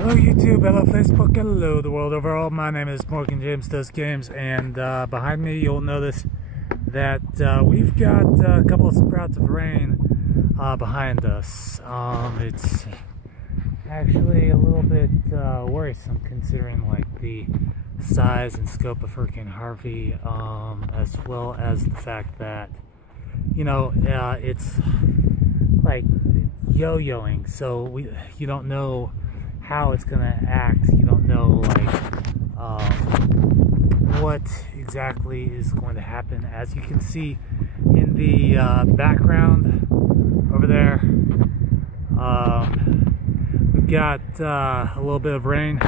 Hello YouTube, hello Facebook, hello the world overall. My name is Morgan James Does Games, and behind me you'll notice that we've got a couple of sprouts of rain behind us. It's actually a little bit worrisome considering like the size and scope of Hurricane Harvey, as well as the fact that, you know, it's like yo-yoing, so you don't know how it's gonna act. You don't know like what exactly is going to happen. As you can see in the background over there, we've got a little bit of rain.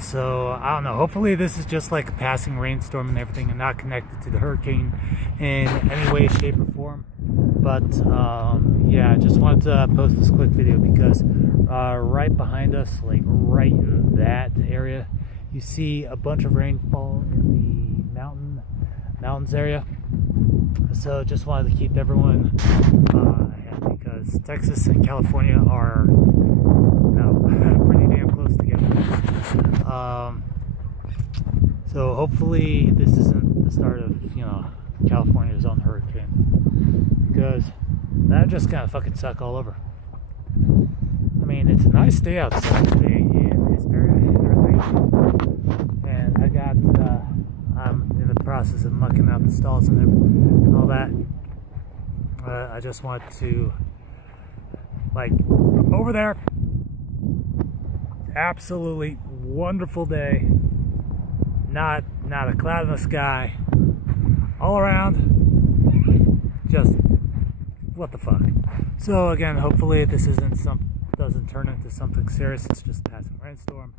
So I don't know, hopefully this is just like a passing rainstorm and everything and not connected to the hurricane in any way, shape, or form. But yeah, I just wanted to post this quick video because right behind us, like right in that area, you see a bunch of rainfall in the mountains area. So just wanted to keep everyone ahead, because Texas and California are, you know, pretty damn close together. So hopefully this isn't the start of, you know, California's own hurricane, because that just kind of fucking suck all over. I mean, it's a nice day outside today in this area and everything, and I got I'm in the process of mucking out the stalls and all that. I just want to, like, over there, absolutely wonderful day, not a cloud in the sky, all around, just what the fuck. So again, hopefully this doesn't turn into something serious. It's just a passing rainstorm.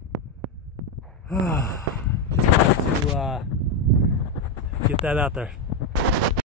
Just wanted to get that out there.